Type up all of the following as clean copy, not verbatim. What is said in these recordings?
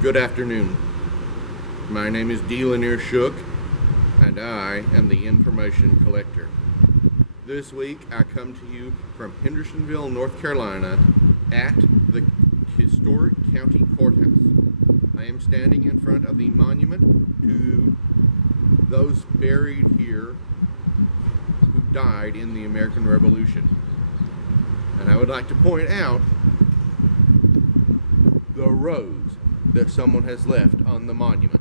Good afternoon. My name is D. Lanier Shook, and I am the Information Collector. This week, I come to you from Hendersonville, North Carolina, at the historic county courthouse. I am standing in front of the monument to those buried here who died in the American Revolution. And I would like to point out the rose that someone has left on the monument.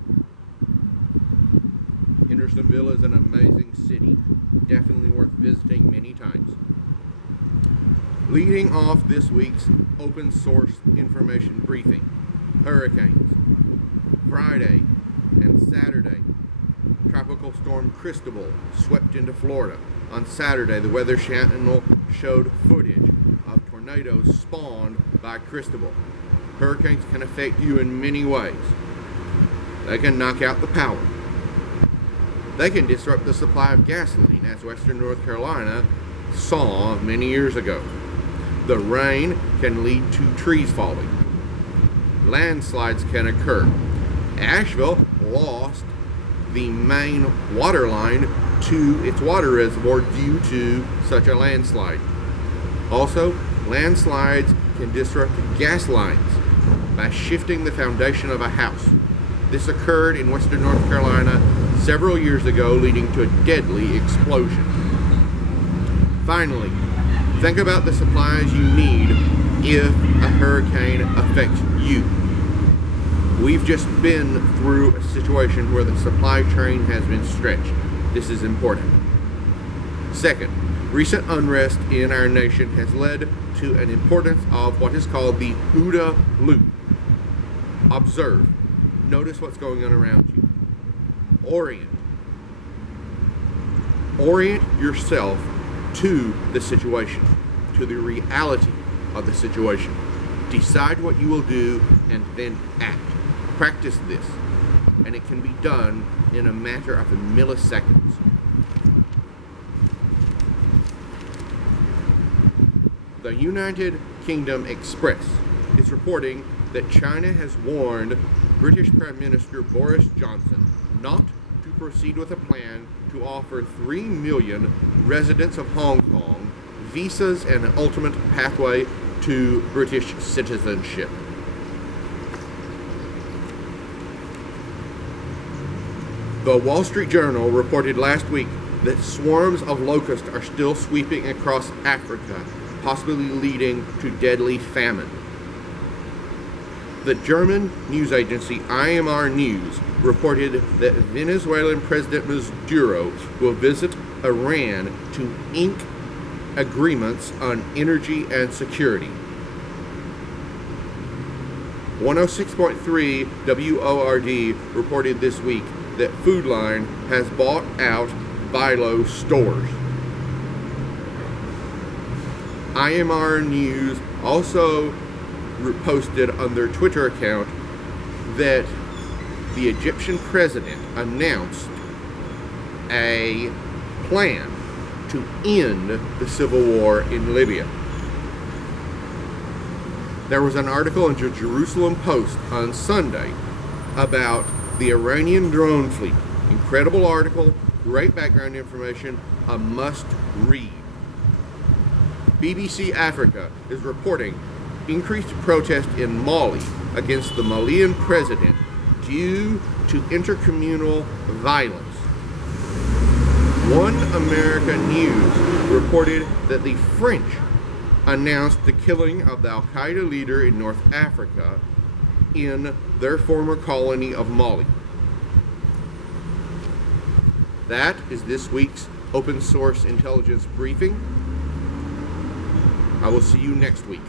Hendersonville is an amazing city, definitely worth visiting many times. Leading off this week's open source information briefing, hurricanes. Friday and Saturday, Tropical Storm Cristobal swept into Florida. On Saturday, the Weather Channel showed footage of tornadoes spawned by Cristobal. Hurricanes can affect you in many ways. They can knock out the power. They can disrupt the supply of gasoline, as Western North Carolina saw many years ago. The rain can lead to trees falling. Landslides can occur. Asheville lost the main water line to its water reservoir due to such a landslide. Also, landslides can disrupt gas lines by shifting the foundation of a house. This occurred in Western North Carolina several years ago, leading to a deadly explosion. Finally, think about the supplies you need if a hurricane affects you. We've just been through a situation where the supply chain has been stretched. This is important. Second, recent unrest in our nation has led to an importance of what is called the OODA Loop. Observe. Notice what's going on around you. Orient yourself to the situation, to the reality of the situation. Decide what you will do and then act. Practice this, and it can be done in a matter of milliseconds. The United Kingdom Express is reporting that China has warned British Prime Minister Boris Johnson not to proceed with a plan to offer 3 million residents of Hong Kong visas and an ultimate pathway to British citizenship. The Wall Street Journal reported last week that swarms of locusts are still sweeping across Africa, possibly leading to deadly famine. The German news agency IMR News reported that Venezuelan President Maduro will visit Iran to ink agreements on energy and security. 106.3 WORD reported this week that Food Line has bought out Bilo stores. IMR News also posted on their Twitter account that the Egyptian president announced a plan to end the civil war in Libya. There was an article in the Jerusalem Post on Sunday about the Iranian drone fleet. Incredible article, great background information, a must read. BBC Africa is reporting increased protest in Mali against the Malian president due to intercommunal violence. One America News reported that the French announced the killing of the al-Qaeda leader in North Africa in their former colony of Mali. That is this week's open source intelligence briefing. I will see you next week.